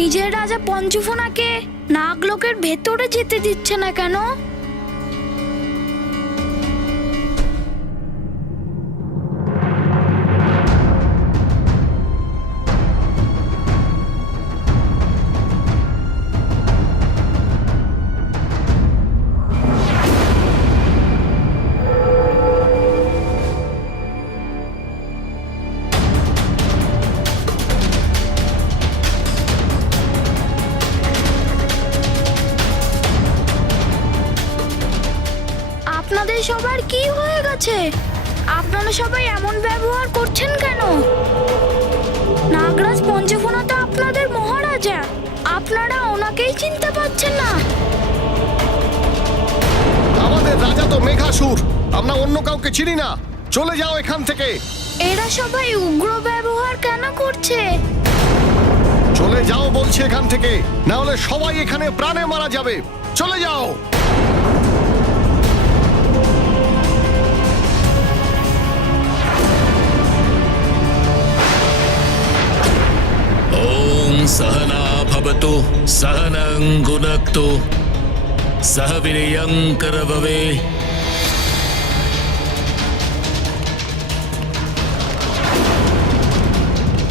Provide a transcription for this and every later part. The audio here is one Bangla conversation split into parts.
নিজের রাজা পঞ্চফোনাকে নাগলোকের ভেতরে যেতে দিচ্ছে না কেন? আপনাদের সবার কি হয়ে গেছে? আপনারা সবাই এমন ব্যবহার করছেন কেন? নাগরাজ পঞ্চফোনা তো আপনাদের মহারাজা, আপনারা ওনাকেই চিনতে পারছেন না? আমাদের রাজা তো মেঘাসুর, আমরা অন্য কাউকে চিনি না। চলে যাও এখান থেকে। এরা সবাই উগ্র ব্যবহার কেন করছে? চলে যাও বলছি এখান থেকে, না হলে সবাই এখানে প্রাণে মারা যাবে। চলে যাও। ओम सहना भवतु सहनं गुणक्तु सह वीर्यं करववे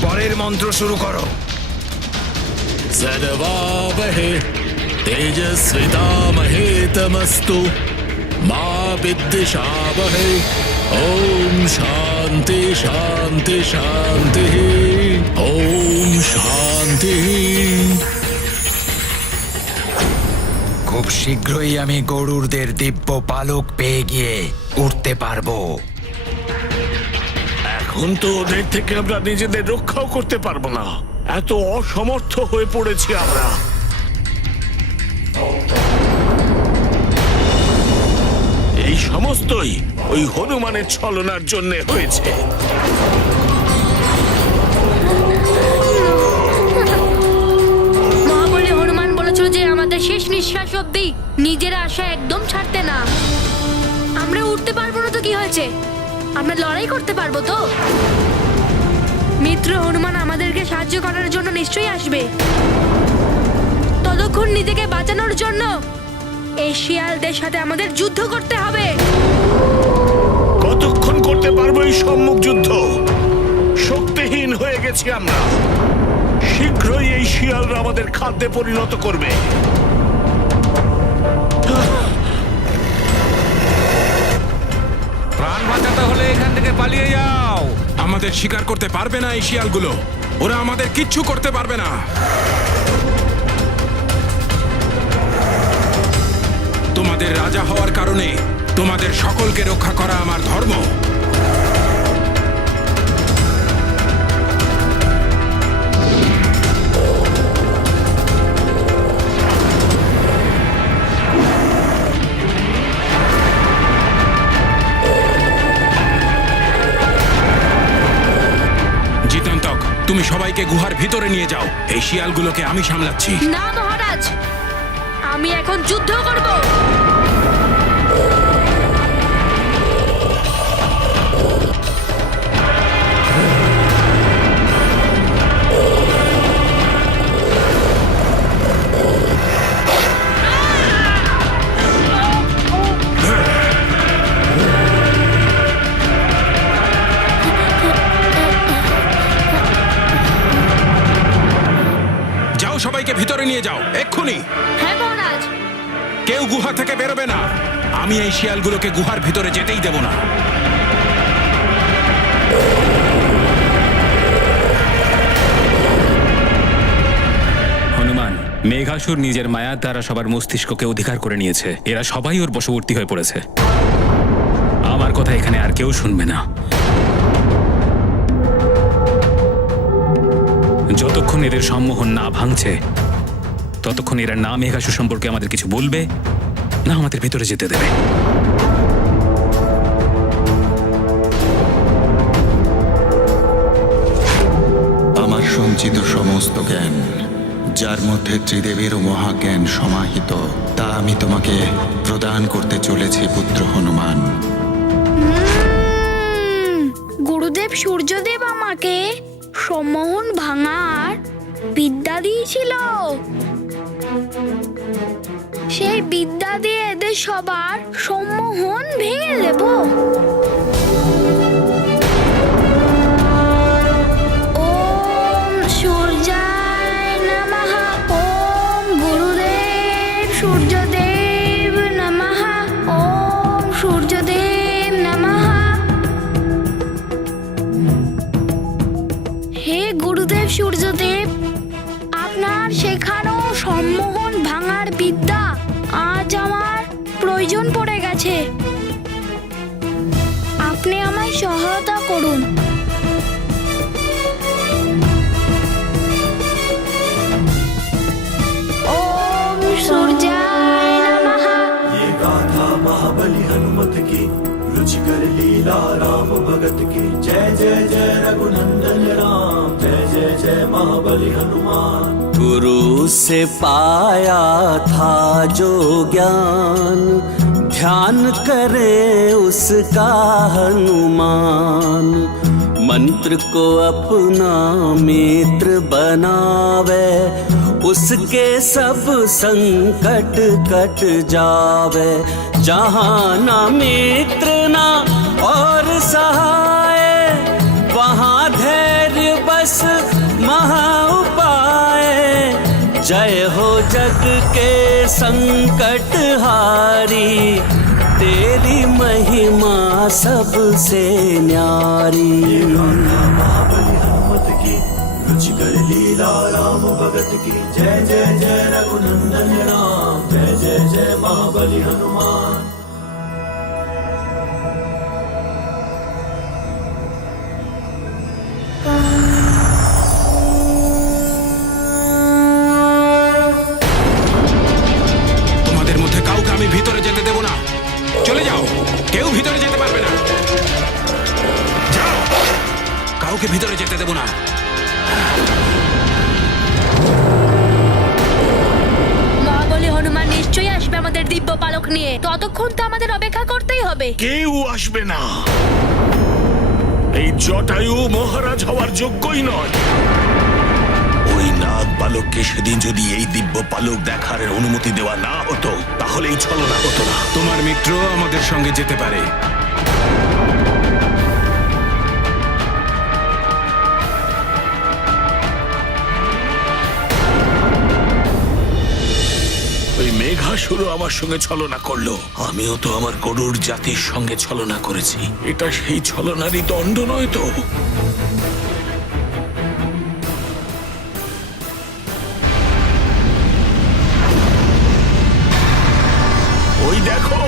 পরের মন্ত্র শুরু করো। सदवावहे तेजस्वितामहे तमस्तु मा विद्विषावहे ओम शांति शांति शांति ओम शांति। খুব শীঘ্রই আমি গরুড়দের দিব্য পালক পেয়ে গিয়ে উঠতে পারবো। এখন তো ওদের থেকে আমরা নিজেদের রক্ষাও করতে পারবো না, এত অসমর্থ হয়ে পড়েছি আমরা। এই সমস্তই ওই হনুমানের ছলনার জন্য হয়েছে। মহাবলী হনুমান বলেছিল যে আমাদের শেষ নিঃশ্বাস অবধি নিজের আশা একদম ছাড়তে না। আমরা উঠতে পারবো না তো কি হয়েছে, আমরা লড়াই করতে পারবো তো। মিত্র হনুমান আমাদেরকে সাহায্য করার জন্য নিশ্চয়ই আসবে। ততক্ষণ নিজেকে বাঁচানোর জন্য এই শিয়ালদের সাথে আমাদের যুদ্ধ করতে হবে। কতক্ষণ করতে পারবো এই সম্মুখ যুদ্ধ? শক্তিহীন হয়ে গেছি আমরা। শীঘ্রই এই শিয়ালরা আমাদের খাদ্যে পরিণত করবে। প্রাণ বাঁচাতে হলে এখান থেকে পালিয়ে যাও। আমাদের শিকার করতে পারবে না এই শিয়ালগুলো, ওরা আমাদের কিচ্ছু করতে পারবে না। তোমাদের রাজা হওয়ার কারণে তোমাদের সকলকে রক্ষা করা আমার ধর্ম। জিতন্তক, তুমি সবাইকে গুহার ভিতরে নিয়ে যাও। এই শিয়ালগুলোকে আমি সামলাচ্ছি। না মহারাজ, আমি এখন যুদ্ধ করব। যাও, সবাইকে ভিতরে নিয়ে যাও এক্ষুনি। হ্যাঁ মহারাজ। কেউ গুহা থেকে বেরোবে না। আমি এই শিয়ালগুলোকে গুহার ভিতরে যেতেই দেব না। হনুমান, মেঘাসুর নিজের মায়ার দ্বারা সবার মস্তিষ্ককে অধিকার করে নিয়েছে। এরা সবাই ওর বশবর্তী হয়ে পড়েছে। আমার কথা এখানে আর কেউ শুনবে না। যতক্ষণ এদের সম্মোহন না ভাঙছে ততক্ষণ এরা না মেঘাসুর সম্পর্কে আমাদের কিছু বলবে, না আমাদের ভিতরে যেতে দেবে। আমার সঞ্চিত সমস্ত জ্ঞান, যার মধ্যে ত্রিদেবেরও মহাজ্ঞান সমাহিত, তা আমি তোমাকে প্রদান করতে চলেছি পুত্র হনুমান। গুরুদেব সূর্যদেব আমাকে সম্মোহন ভাঙার বিদ্যা দিয়েছিল। সেই বিদ্যা দিয়ে এদের সবার সম্মোহন ভেঙে দেব। ওম সূর্যায় নমঃ। ওম গুরুদেব সূর্যদেব নমঃ। ওম সূর্যদেব নমঃ। হে গুরুদেব সূর্যদেব, আপনার শেখানো সম্মোহন ভাঙার বিদ্যা আজ আমার প্রয়োজন পড়ে গেছে। আপনি আমায় সহায়তা করুন। ওম সূর্যায় নমঃ। ये गाथा महाबली हनुमत की रुचिकर लीला राम भगत की जय जय जय रघुनंदन राम जय जय जय महाबली हनुमान। गुरु से पाया था जो ज्ञान ध्यान करे उसका हनुमान। मंत्र को अपना मित्र बनावे उसके सब संकट कट जावे। जहाँ ना मित्र ना और सहाय वहाँ धैर्य बस महा उपाय। जय हो जग के संकट हारी तेरी महिमा सबसे न्यारी। महाबली हनुमत की रुचिकर लीला राम भगत की जय जय जय रघुनंदन राम जय जय जय महाबली हनुमान। তোমাদের মধ্যে কাউকে আমি ভিতরে যেতে দেব না। চলে যাও, কেউ ভিতরে যেতে পারবে না। যাও, কাউকে ভিতরে যেতে দেব না। মহাবলী হনুমান নিশ্চয়ই আসবে আমাদের দিব্য পালক নিয়ে। ততক্ষণ তো আমাদের অপেক্ষা করতেই হবে। কেউ আসবে না। এই জটায়ু মহারাজ হওয়ার যোগ্যই নয়। ওই নাগ বালককে সেদিন যদি এই দিব্য পালক দেখার অনুমতি দেওয়া না হতো তাহলে এই ছলনা হতো না। তোমার মিত্র আমাদের সঙ্গে যেতে পারে। ওই মেঘাসুর আমার সঙ্গে ছলনা করলো, আমিও তো আমার গরুর জাতির সঙ্গে ছলনা করেছি। এটা সেই ছলনারই দণ্ড নয় তো? ওই দেখো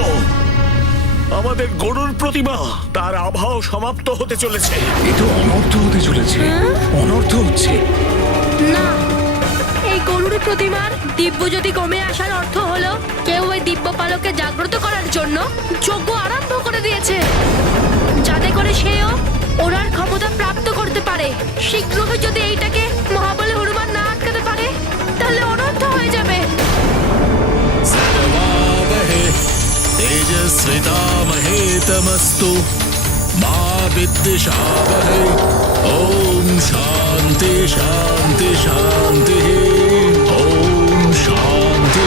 আমাদের গরুর প্রতিমা, তার আভাও সমাপ্ত হতে চলেছে। এটা অনর্থ হতে চলেছে, অনর্থ হচ্ছে। না, এই গরুর প্রতিমার দিব্য জ্যোতি কমে আসার অর্থ হলো কেউ ওই দিব্য পালককে জাগ্রত করার জন্য যজ্ঞ আরম্ভ করে দিয়েছে, যাতে করে সেও ওনার ক্ষমতা প্রাপ্ত করতে পারে। শীঘ্রই যদি এইটাকে মহাবলী হনুমান না আটকাতে পারে তাহলে অনর্থ হয়ে যাবে। सर्वावहे तेजस्वितामहे तमस्तु मा विद्विषावहे। ओम शांति शांति शांति। ओम शांति।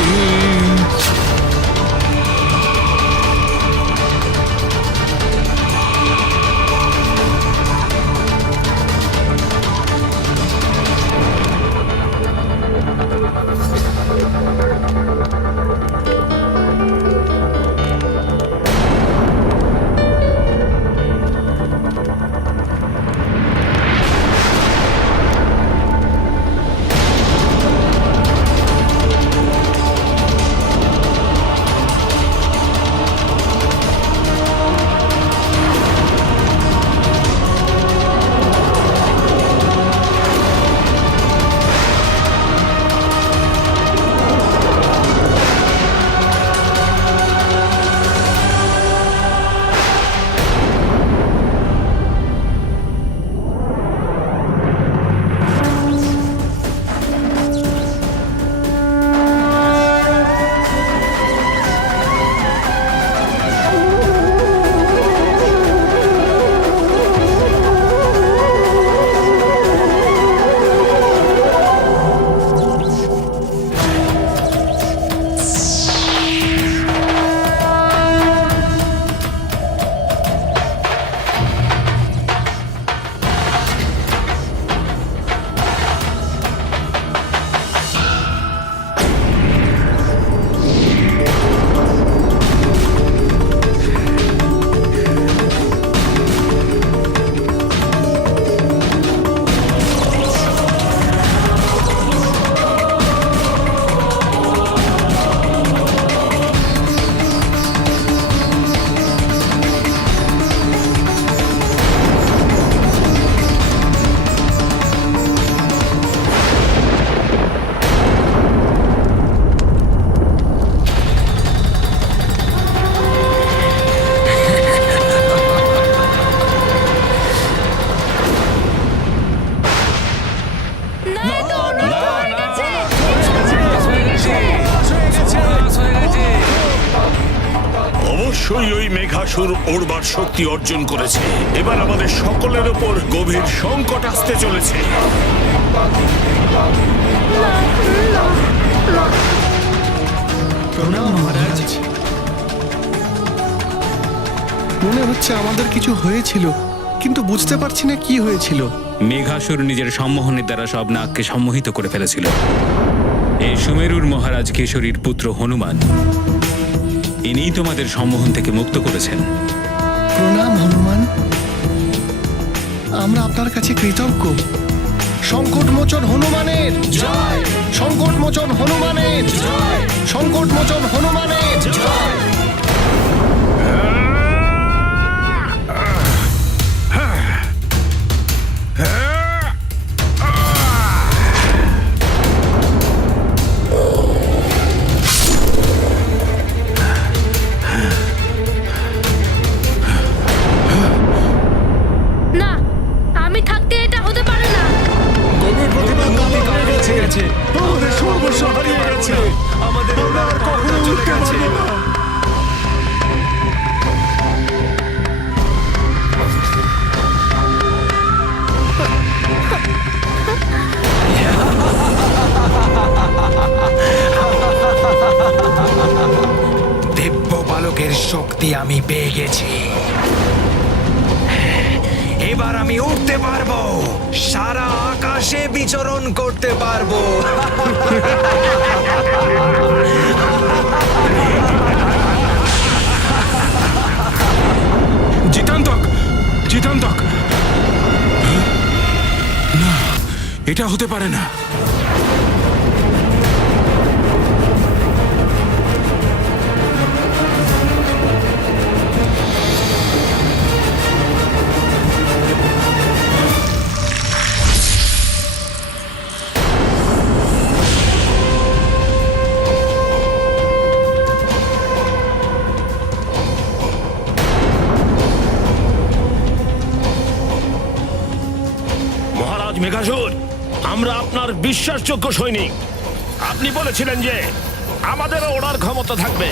মেঘাসুর ওড়বার শক্তি অর্জন করেছে। এবার আমাদের সকলের ওপর গভীর সংকট আসতে চলেছে। প্রণাম মহারাজ। মনে হচ্ছে আমাদের কিছু হয়েছিল, কিন্তু বুঝতে পারছি না কি হয়েছিল। মেঘাসুর নিজের সম্মোহনের দ্বারা সব নাগকে সম্মোহিত করে ফেলেছিল। এই সুমেরুর মহারাজ কেশরীর পুত্র হনুমান, ইনিই তোমাদের সম্মোহন থেকে মুক্ত করেছেন। প্রণাম হনুমান, আমরা আপনার কাছে কৃতজ্ঞ। সংকট মোচন হনুমানের জয়! সংকট মোচন হনুমানের জয়! সংকট মোচন হনুমানের জয়! না, আমি থাকতে এটা হতে পারে না। আমাদের সর্বস্ব হারিয়ে গেছে, আমাদের আর কখনো উঠতে পারবো না। দিব্য বালকের শক্তি আমি পেয়ে গেছি। এবার আমি উঠতে পারবো, সারা আকাশে বিচরণ করতে পারবো। জিতান্তক, জিতান্তক! না, এটা হতে পারে না। মহারাজ মেঘাসুর, আমরা আপনার বিশ্বাসযোগ্য সৈনিক। আপনি বলেছিলেন যে আমাদেরও ওড়ার ক্ষমতা থাকবে।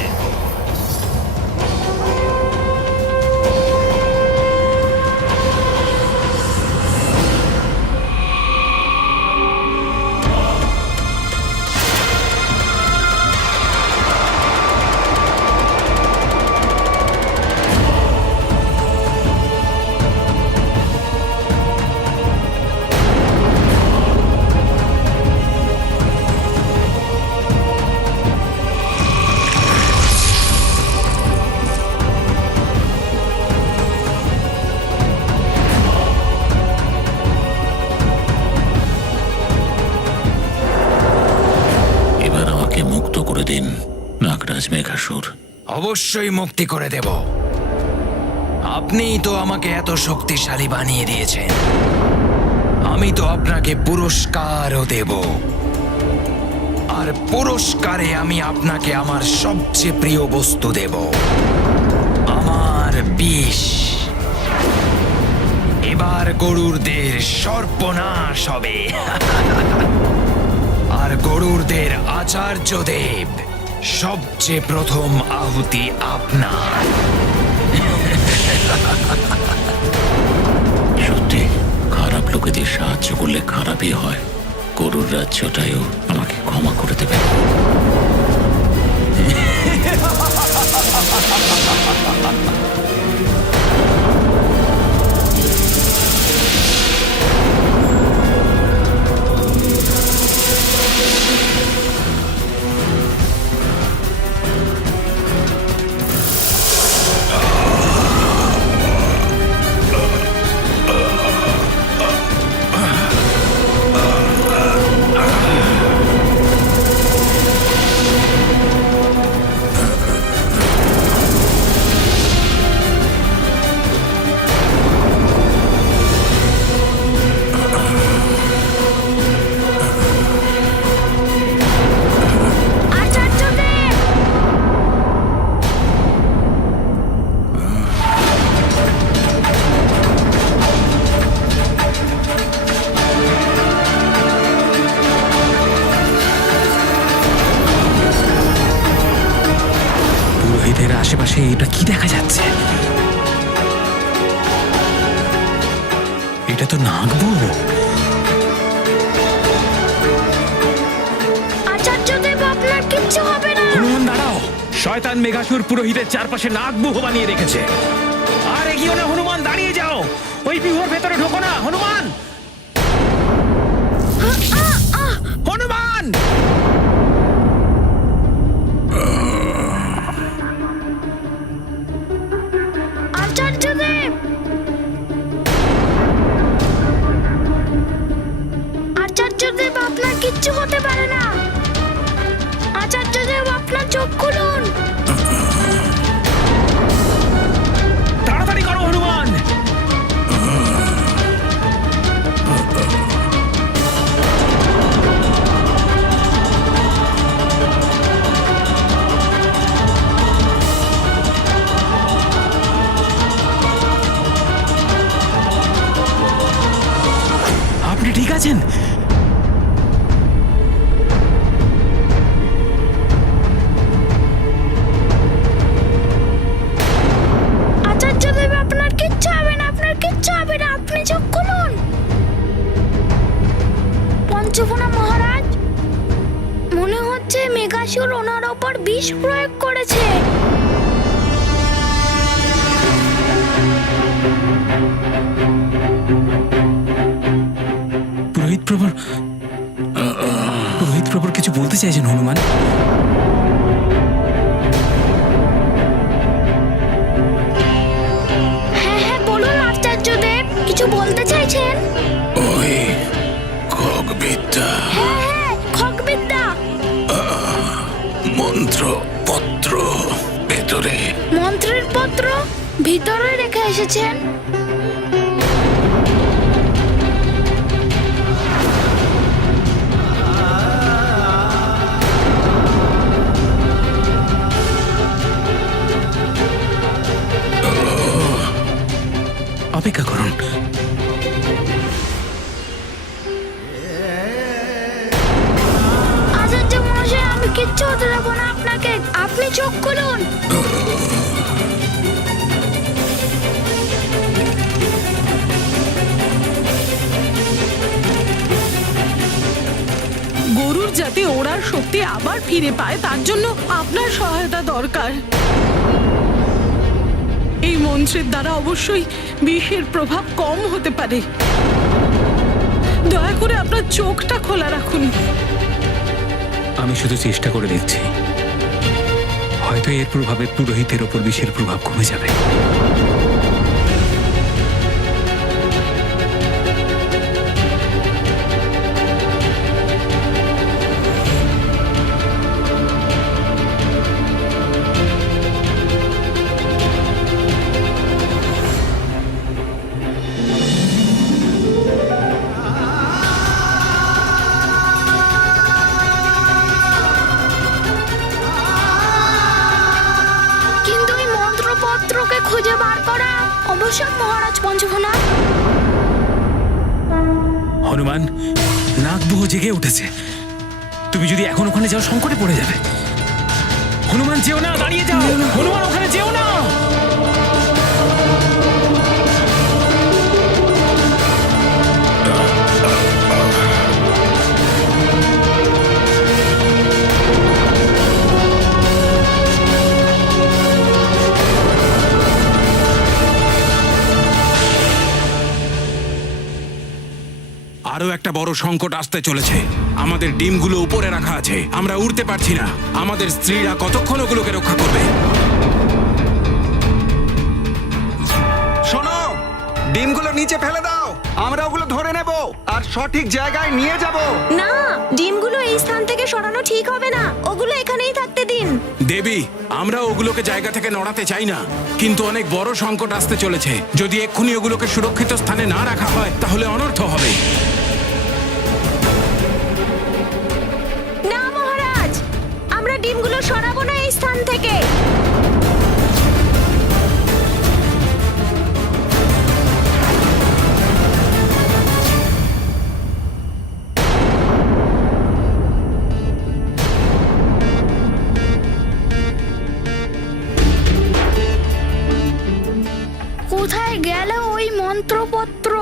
এবার আমাকে মুক্ত করে দিন নাগরাজ মেঘাসুর। অবশ্যই মুক্তি করে দেব। আপনিই তো আমাকে এত শক্তিশালী বানিয়ে দিয়েছেন, আমি তো আপনাকে পুরস্কারও দেব। আর পুরস্কারে আমি আপনাকে আমার সবচেয়ে প্রিয় বস্তু দেব, আমার বিষ। এবার গরুরদের সর্বনাশ হবে। আর গরুরদের আচার্যদেব, সবচেয়ে প্রথম আহুতি আপনার। সত্যি খারাপ লোকেদের সাহায্য করলে খারাপই হয়। গরুর রাজ্যটাও আমাকে ক্ষমা করে দেবে। এটা তো নাগবো। আচার্যদেব, আপনার কিচ্ছু হবে না। হনুমান দাঁড়াও, শয়তান মেঘাসুর পুরোহিতের চারপাশে নাগবুহ বানিয়ে রেখেছে। আর এগিয়েও না হনুমান, দাঁড়িয়ে যাও। ওই বিহুর ভেতরে ঢোকো না হনুমান। হনুমান! আচার্যদেব, আচার্যদেব, আপনার কিচ্ছু হতে পারে না। আচার্যদেব, আপনার চোখ খুলুন। তাড়াতাড়ি করো হনুমান। আপনি ঠিক আছেন? আচার্যদেব, আপনার কিচ্ছু হবে না, আপনার কিচ্ছু হবে না। আপনি চোখ খুলুন। পঞ্চফোনা মহারাজ, মনে হচ্ছে মেঘাসুর ওনার ওপর বিষ প্রয়োগ করেছে। পুরোহিত প্রভুর কিছু বলতে চাইছেন হনুমান? হ্যাঁ হ্যাঁ, বলুন আচার্যদেব, কিছু বলতে চাইছেন? ওই খগবিদ্যা, হ্যাঁ হ্যাঁ, খগবিদ্যা। মন্ত্র পত্র ভেতরে। মন্ত্রের পত্র ভিতরে রেখে এসেছেন। অপেক্ষা করুন। আচার্য মহাশয়, আমি কিচ্ছু হতে দেবো না আপনাকে। আপনি চোখ খুলুন। গরুর যাতে ওড়ার শক্তি আবার ফিরে পায়, তার জন্য আপনার সহায়তা দরকার। এই মন্ত্রের দ্বারা অবশ্যই বিষের প্রভাব কম হতে পারে। দয়া করে আপনার চোখটা খোলা রাখুন। আমি শুধু চেষ্টা করে দেখছি, হয়তো এর প্রভাবে পুরোহিতের ওপর বিষের প্রভাব কমে যাবে। কিন্তু এই মন্ত্রপত্রকে খুঁজে বার করা অবশ্যই মহারাজ পঞ্চফোনা। হনুমান, নাগবুহ জেগে উঠেছে। তুমি যদি এখন ওখানে যাও, সংকটে পড়ে যাবে। হনুমান, যেও না, দাঁড়িয়ে যাও। হনুমান, ওখানে যেও না। আরো একটা বড় সংকট আসতে চলেছে। আমাদের ডিমগুলো উপরে রাখা আছে, আমরা উড়তে পারছি না। আমাদের স্ত্রীরা কতক্ষণ ওগুলোকে রক্ষা করবে? শোনো, ডিমগুলো নিচে ফেলে দাও, আমরা ওগুলো ধরে নেব আর সঠিক জায়গায় নিয়ে যাব। না, ডিমগুলো এই স্থান থেকে সরানো ঠিক হবে না। ওগুলো এখানেই থাকতে দিন। দেবী, আমরা ওগুলোকে জায়গা থেকে নড়াতে চাই না, কিন্তু অনেক বড় সংকট আসতে চলেছে। যদি এক্ষুনি ওগুলোকে সুরক্ষিত স্থানে না রাখা হয়, তাহলে অনর্থ হবে। না মহারাজ, আমরা ডিমগুলো সরাবো না এই স্থান থেকে। কোথায় গেল ওই মন্ত্রপত্র?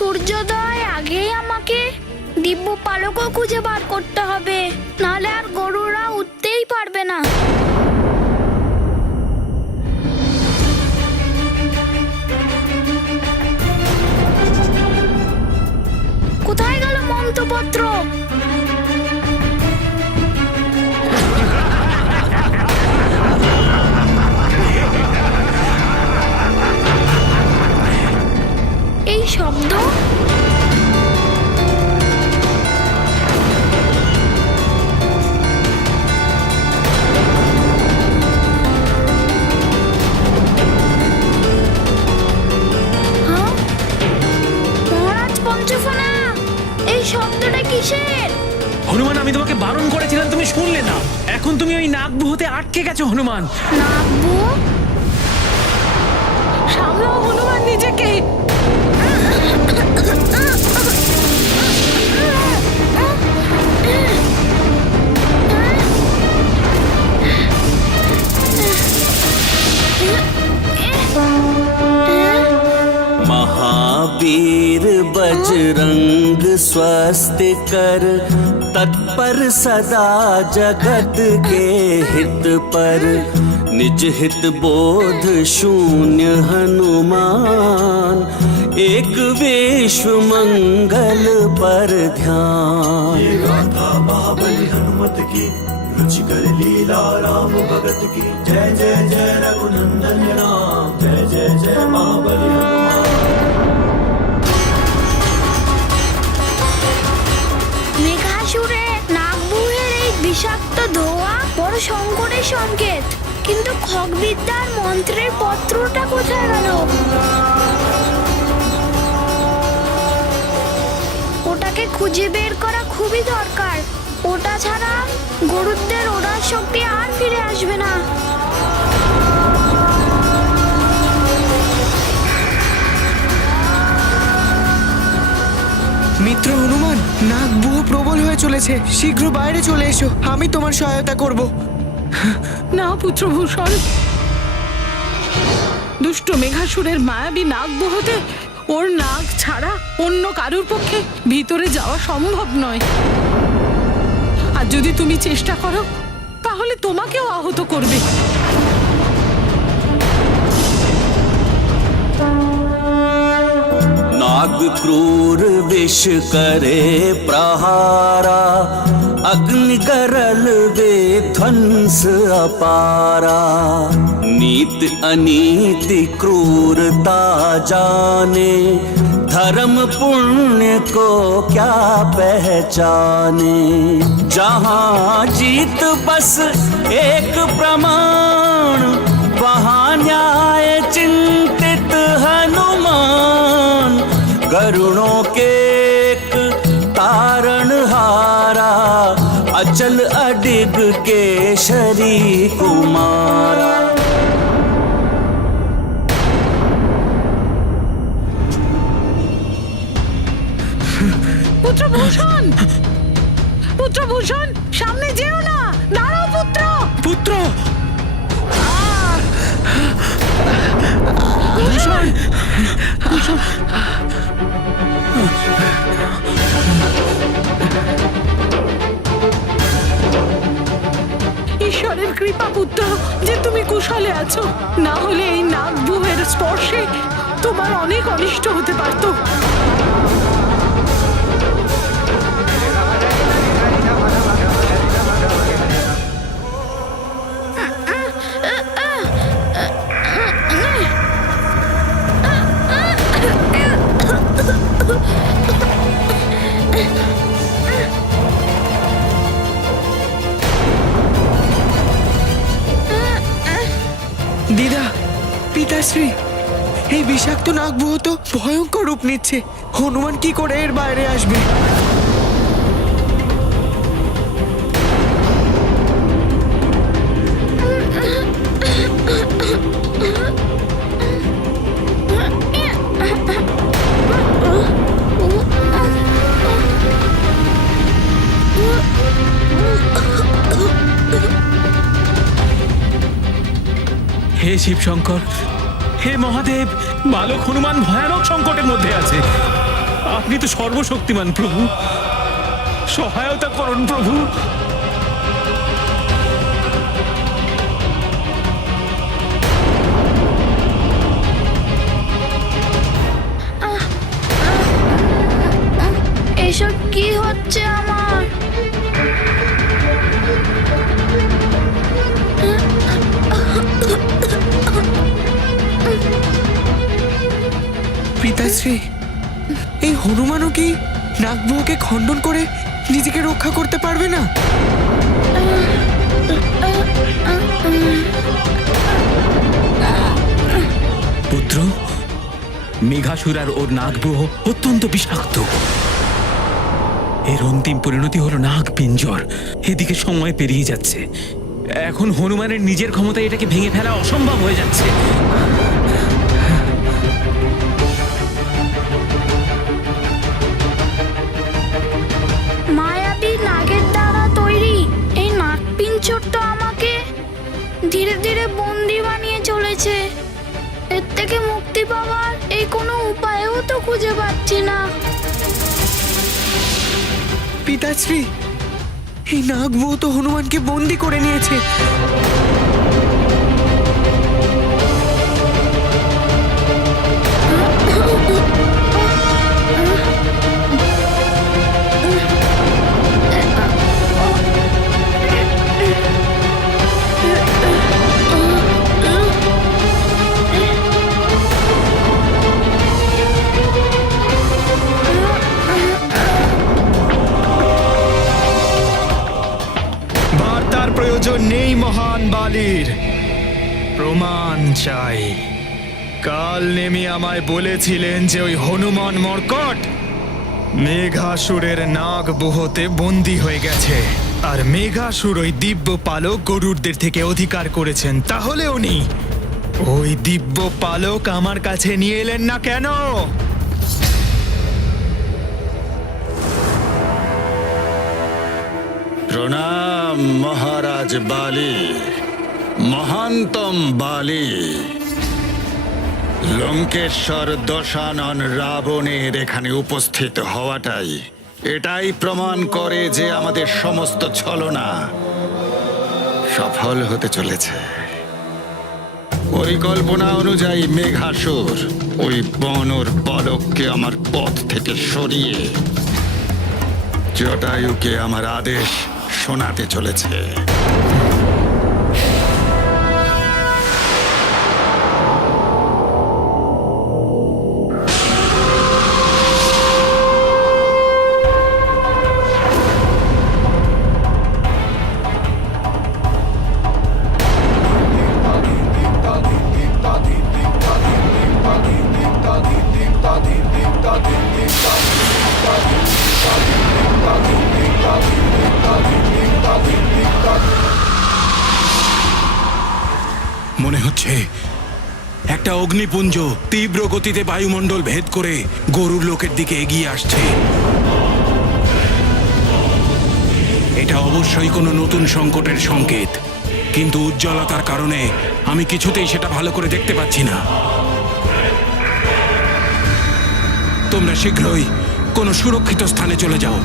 সূর্যোদয় আগেই আমাকে দিব্য পালকও খুঁজে বার করতে হবে, নাহলে আর গরুরা উঠতেই পারবে না। কোথায় গেল মন্ত্রপত্র? এই শব্দ মহারাজ পঞ্চফনা, এই শব্দটা কিসের? হনুমান, আমি তোমাকে বারণ করেছিলাম, তুমি শুনলে না। এখন তুমি ওই নাগবুহতে আটকে গেছো হনুমান। নাগবু? সামলাও হনুমান নিজেকে। महावीर बजरंग स्वस्थ कर, तत्पर सदा जगत के हित पर, निज हित बोध शून्य हनुमान, एक विश्व मंगल पर ध्यान। ये गाथा महाबली हनुमत की, रुचिकर लीला राम भगत की। जय जय जय रघुनंदन राम, जय जय जय महाबली हनुमान। মেঘাসুরে নাগবুহের এই বিষাক্ত ধোঁয়া বড় সংকটের সংকেত, কিন্তু খগবিদ্যার মন্ত্রের পত্রটা কোথায় গেল? ওটাকে খুঁজে বের করা খুবই দরকার। ওটা ছাড়া গরুদের ওড়ার শক্তি আর ফিরে আসবে না। মিত্র হনুমান, নাগবুহ প্রবল হয়ে চলেছে, শীঘ্র বাইরে চলে এসো, আমি তোমার সহায়তা করব। না পুত্রভূষণ, দুষ্ট মেঘাসুরের মায়াবী নাগবুহতে ওর নাগ ছাড়া অন্য কারুর পক্ষে ভিতরে যাওয়া সম্ভব নয়। আর যদি তুমি চেষ্টা করো তাহলে তোমাকেও আহত করবে। नाग क्रूर विष करे प्रहारा, अग्नि गरल वे ध्वंस अपारा। नीत अनीति क्रूरता जाने, धर्म पुण्य को क्या पहचाने। जहाँ जीत बस एक प्रमाण, वहाँ न्याय चिंतित हनुमान। करुणों के एक तारणहारा, अचल अडिग केशरी कुमारा। পুত্রভূষণ, পুত্রভূষণ, সামনে যেও না, দাঁড়াও পুত্র। পুত্র ভূষণ, ভূষণ। ঈশ্বরের কৃপা পুত্র যে তুমি কুশলে আছো, না হলে এই নাগবুহের স্পর্শে তোমার অনেক অনিষ্ট হতে পারত। দিদা, পিতাশ্রী, এই বিষাক্ত নাগবুহ তো ভয়ঙ্কর রূপ নিচ্ছে। হনুমান কি করে এর বাইরে আসবে? হে শিব শঙ্কর, হে মহাদেব, বালক হনুমান ভয়ানক সংকটের মধ্যে আছে। আপনি তো সর্বশক্তিমান প্রভু, সহায়তা করুন প্রভু। এসব কি হচ্ছে আমার? পিতাশ্রী, এই হনুমানও কি নাগবুকে খণ্ডন করে নিজেকে রক্ষা করতে পারবে না? পুত্র, মেঘাসুর আর ওর নাগবহ অত্যন্ত বিষাক্ত। এর অন্তিম পরিণতি হলো নাগ পিঞ্জর। এদিকে সময় পেরিয়ে যাচ্ছে, এখন হনুমানের নিজের ক্ষমতায় এটাকে ভেঙে ফেলা অসম্ভব হয়ে যাচ্ছে। মায়াবী নাগের দ্বারা তৈরি এই নাগপিঞ্জরটা আমাকে ধীরে ধীরে বন্দি বানিয়ে চলেছে। এর থেকে মুক্তি পাওয়ার এই কোনো উপায়ও তো খুঁজে পাচ্ছি না। পিতাশ্রী, এই নাগবউ তো হনুমানকে বন্দি করে নিয়েছে। বার্তার প্রয়োজন নেই মহান বালির, প্রমাণ চাই। কাল নেমি আমায় বলেছিলেন যে ওই হনুমান মর্কট মেঘাসুরের নাগ বুহতে বন্দী হয়ে গেছে, আর মেঘাসুর ওই দিব্য পালক গরুড়দের থেকে অধিকার করেছেন। তাহলে উনি ওই দিব্য পালক আমার কাছে নিয়ে এলেন না কেন? প্রণাম মহারাজ বালি, মহান্তম বালি। লঙ্কেশ্বর দশানন রাবণের এখানে উপস্থিত হওয়াটাই এটাই প্রমাণ করে যে আমাদের সমস্ত ছলনা সফল হতে চলেছে। পরিকল্পনা অনুযায়ী মেঘাসুর ওই বনর বালককে আমার পথ থেকে সরিয়ে জটায়ুকে আমার আদেশ শোনাতে চলেছে। মনে হচ্ছে একটা অগ্নিপুঞ্জ তীব্র গতিতে বায়ুমণ্ডল ভেদ করে গরুর লোকের দিকে এগিয়ে আসছে। এটা অবশ্যই কোনো নতুন সংকটের সংকেত, কিন্তু উজ্জ্বলতার কারণে আমি কিছুতেই সেটা ভালো করে দেখতে পাচ্ছি না। তোমরা শীঘ্রই কোনো সুরক্ষিত স্থানে চলে যাও।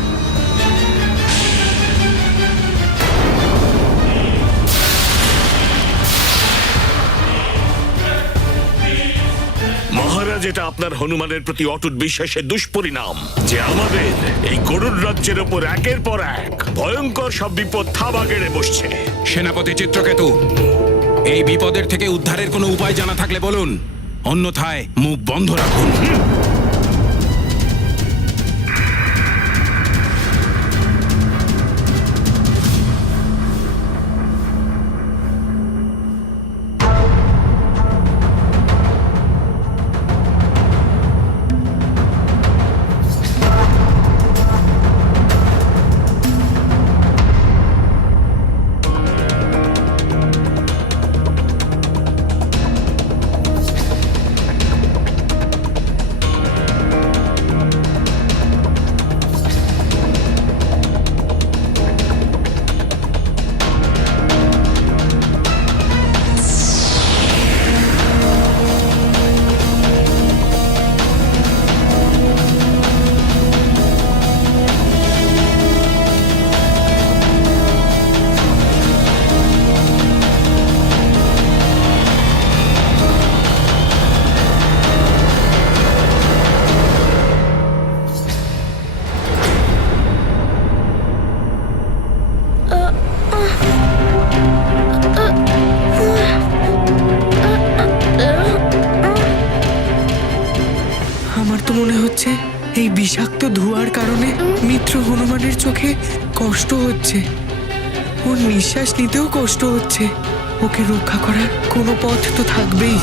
মহারাজ, এটা আপনার হনুমানের প্রতি অটুট বিশ্বাসের দুষ্পরিণাম যে আমাদের এই গরুর রাজ্যের ওপর একের পর এক ভয়ঙ্কর সব বিপদ থাবা গেড়ে বসছে। সেনাপতি চিত্রকেতু, এই বিপদের থেকে উদ্ধারের কোনো উপায় জানা থাকলে বলুন, অন্যথায় মুখ বন্ধ রাখুন। মনে হচ্ছে এই বিষাক্ত ধোঁয়ার কারণে মিত্র হনুমানের চোখে কষ্ট হচ্ছে, ওর নিঃশ্বাস নিতেও কষ্ট হচ্ছে। ওকে রক্ষা করার কোনো পথ তো থাকবেই।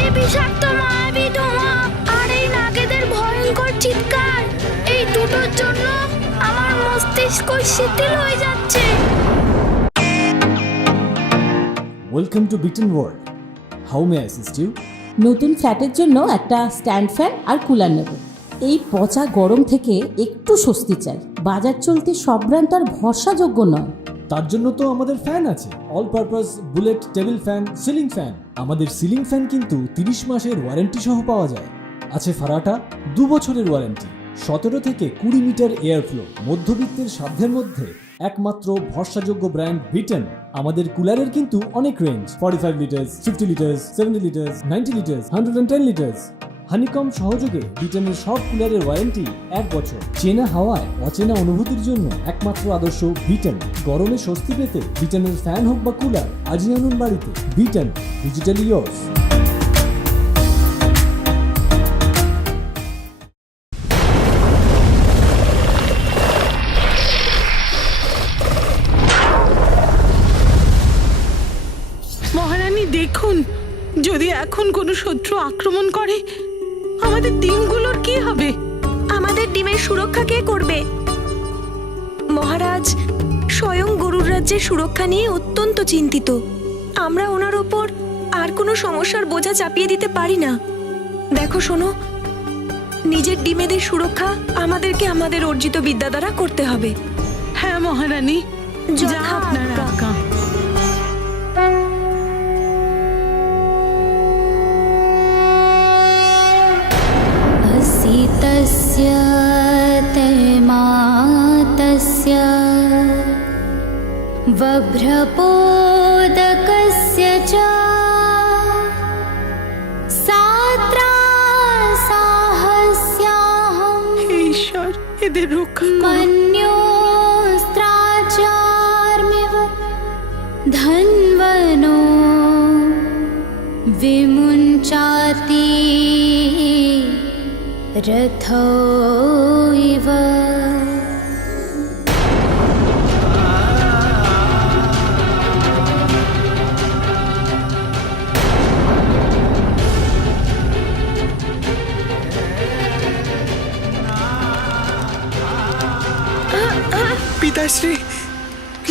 এই বিষাক্ত মায়াবী ধোঁয়া আর এই নাগেদের ভয়ঙ্কর চিৎকার, এই দুটোর জন্য আমার মস্তিষ্ক শিথিল হয়ে যাচ্ছে। ওয়েলকাম টু বিটেন world. How may I assist you? নতুন ফ্ল্যাটের জন্য একটা স্ট্যান্ড ফ্যান আর কুলার নেব। এই পচা গরম থেকে একটু স্বস্তি চাই। বাজার চলতে সব ব্র্যান্ড আর ভরসাযোগ্য নয়। তার জন্য তো আমাদের ফ্যান আছে, all purpose bullet table fan, ceiling fan. আমাদের সিলিং ফ্যান কিন্তু 30 মাসের ওয়ারেন্টি সহ পাওয়া যায়। আছে ফারাটা 2 বছরের ওয়ারেন্টি, 17 থেকে 20 মিটার এয়ার ফ্লো। মধ্যবিত্তের সাধ্যের মধ্যে একমাত্র ভরসাযোগ্য ব্র্যান্ড বিটেন। আমাদের কুলারের কিন্তু অনেক range, 45 litres, 50 litres, 70 litres, 90 litres, 110 litres. Honeycomb সহযোগে বিটেনের সব কুলারের ওয়ারেন্টি 1 বছর। চেনা হাওয়ায় অচেনা অনুভূতির জন্য একমাত্র আদর্শ বিটেন। গরমে স্বস্তি পেতে বিটেনের ফ্যান হোক বা কুলার, আজই আনুন বাড়িতে। Beaten, digitally yours. মহারানী দেখুন, যদি এখন কোনো শত্রু আক্রমণ করে আমাদের টিমগুলোর কি হবে? আমাদের টিমের সুরক্ষা কে করবে? মহারাজ স্বয়ং গরুর রাজ্যের সুরক্ষা নিয়ে অত্যন্ত চিন্তিত। আমরা ওনার ওপর আর কোনো সমস্যার বোঝা চাপিয়ে দিতে পারি না। দেখো শোনো, নিজের ডিমেদের সুরক্ষা আমাদেরকে আমাদের অর্জিত বিদ্যা দ্বারা করতে হবে। হ্যাঁ মহারানী, যা আপনার আজ্ঞা। तस्य तैमातस्य वभ्रपोदकस्य च साहस्याहं ঈশ্বর এদের রক্ষা করুন। मन्योऽस्त्राचार्मिव धन्वनो विमुञ्चाति रथो इव। পিতাশ্রী,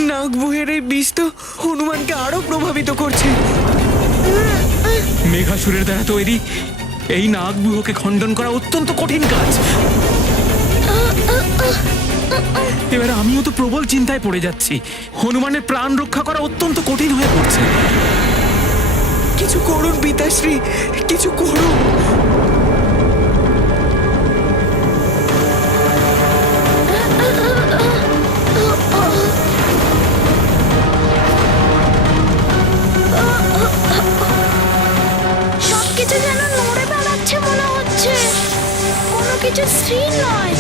নাগবুহের এই বিষ তো হনুমানকে আরো প্রভাবিত করছে। মেঘাসুরের দ্বারা তৈরি এই নাগব্যূহকে খণ্ডন করা অত্যন্ত কঠিন কাজ। এবার আমিও তো প্রবল চিন্তায় পড়ে যাচ্ছি। হনুমানের প্রাণ রক্ষা করা অত্যন্ত কঠিন হয়ে পড়ছে। কিছু করুন পিতাশ্রী, কিছু করুন। সবকিছু যেন নড়ে বেড়াচ্ছে মনে হচ্ছে, কোনো কিছু স্থির নয়।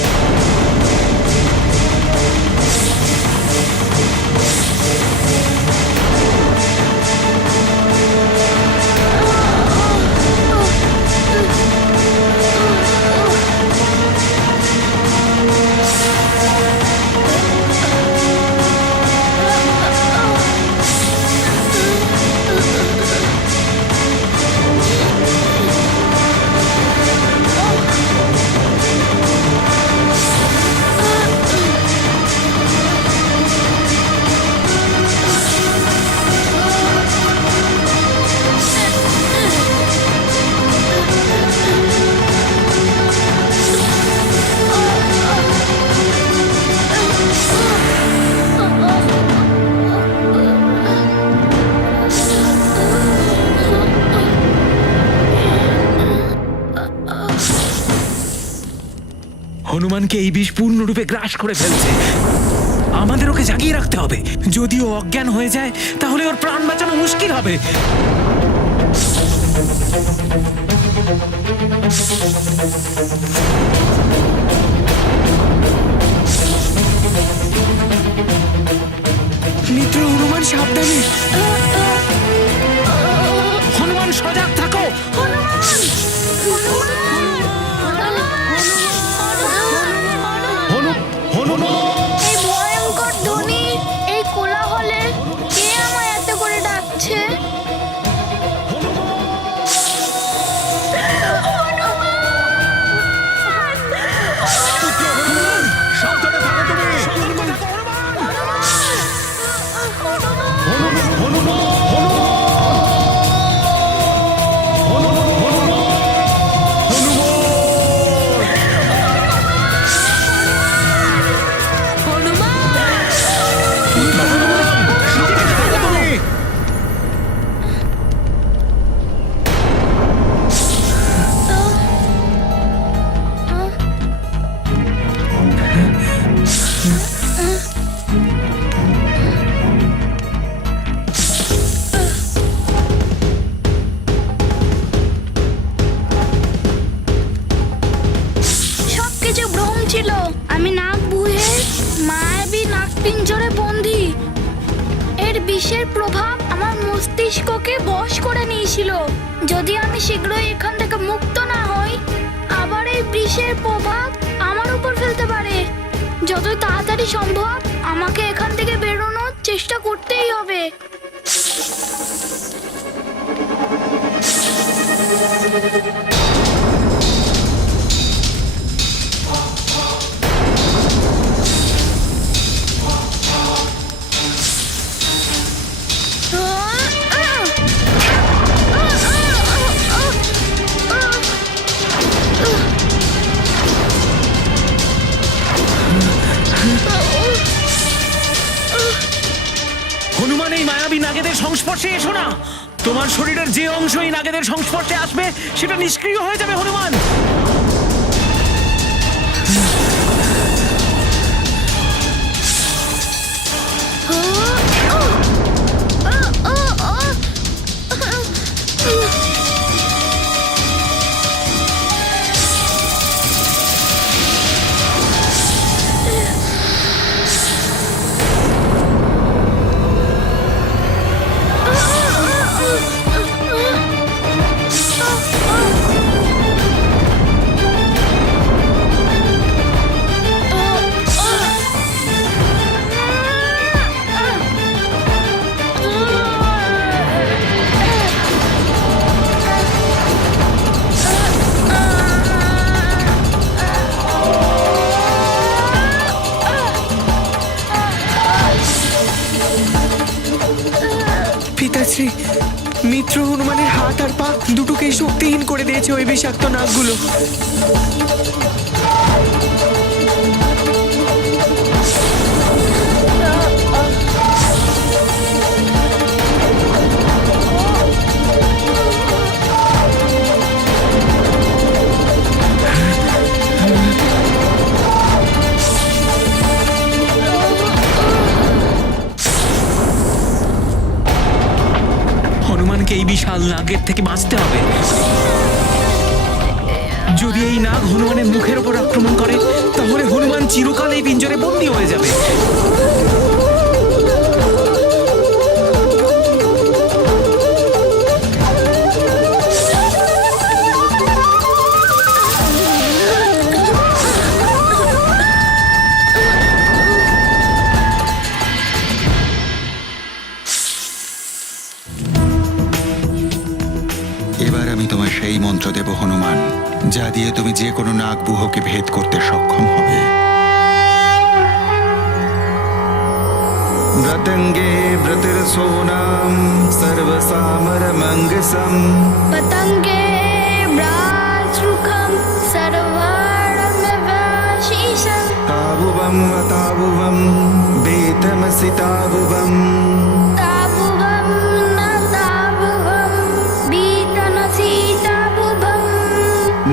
হনুমানকে এই বিষ পূর্ণরূপে গ্রাস করে ফেলছে। আমাদের ওকে জাগিয়ে রাখতে হবে। যদি ও অজ্ঞান হয়ে যায় তাহলে ওর প্রাণ বাঁচানো মুশকিল হবে। মিত্র হনুমান, সাবধানে। হনুমান সজাগ থাকো। বিষের প্রভাব আমার মস্তিষ্ককে বশ করে নিয়েছিল। যদি আমি শীঘ্রই এখান থেকে মুক্ত না হই, আবার এই বিষের প্রভাব আমার উপর ফেলতে পারে। যত তাড়াতাড়ি সম্ভব আমাকে এখান থেকে বেরোনোর চেষ্টা করতেই হবে। হনুমান, এই মায়াবী নাগেদের সংস্পর্শে এসো না। তোমার শরীরের যে অংশ এই নাগেদের সংস্পর্শে আসবে সেটা নিষ্ক্রিয় হয়ে যাবে হনুমান। পিতাশ্রী, মিত্র হনুমানের হাত আর পা দুটোকেই শক্তিহীন করে দিয়েছে ওই বিষাক্ত নাগগুলো। হনুমানকে এই বিশাল নাগের থেকে বাঁচতে হবে। যদি এই নাগ হনুমানের মুখের ওপর আক্রমণ করে তাহলে হনুমান চিরকাল এই পিঞ্জরে বন্দী হয়ে যাবে। এবার আমি তোমায় সেই মন্ত্র দেব হনুমান, যা দিয়ে তুমি যে কোনো নাগবুহকে ভেদ করতে সক্ষম হবে। ব্রতঙ্গে ব্রতির সোনাম সর্বসামর মঙ্গসম পতঙ্গে ব্রাজরুখম সর্বারম্যবাশীশম তাবুবম তাবুবম বেতমসি তাবুবম তাবুবম না তাবুবম বীতনসি তাবুবম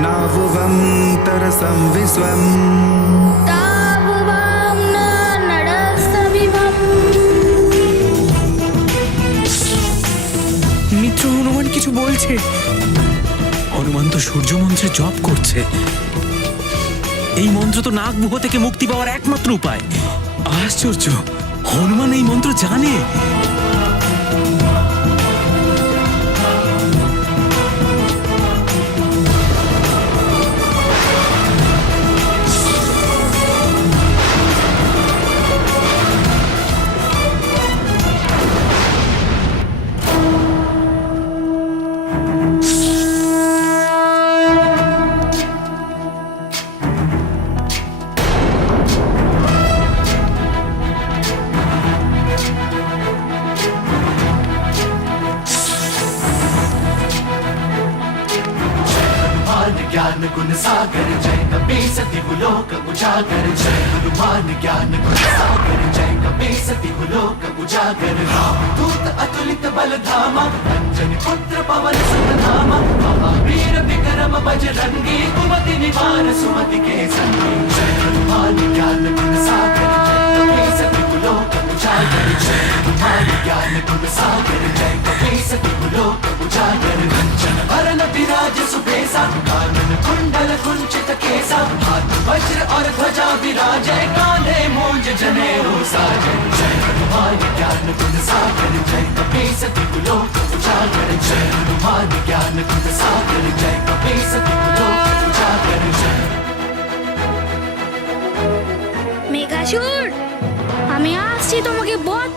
নাবুবম তরসম বিশ্বম তাবুবম না নরসবিবম। মিত্র হনুমান কিছু বলছে। হনুমান তো সূর্য মন্ত্রে জপ করছে। এই মন্ত্র তো নাগগুহ থেকে মুক্তি পাওয়ার একমাত্র উপায়। আশ্চর্য, হনুমান এই মন্ত্র জানে। ज्ञान गुण सागर जय कपीसति गुलोक उजागर जय हनुमान ज्ञान गुण सागर जय कपीसति गुलोक उजागर राम दूत अतुलित बल धामा अंजनी पुत्र पवन सुत नामा महावीर विक्रम बजरंगी कुमति निवार सुमति के संगी जय हनुमान ज्ञान गुण सागर जय कपीसति गुलोक उजागर जय हनुमान ज्ञान गुण सागर जय कपीसति गुलोक उजागर कंचन वरण विराज सुबेसा कानन कुंडल कुंचित केसा हाथ वज्र और ध्वजा विराजय कांधे मूंज जनेऊ साजय जय हनुमान ज्ञान गुण सागर जय सती लोक उजागर जय हनुमान ज्ञान गुण सागर जय कपी सती लोक उजागर जय। মেঘাসুর, আমি আসছি তোমাকে বধ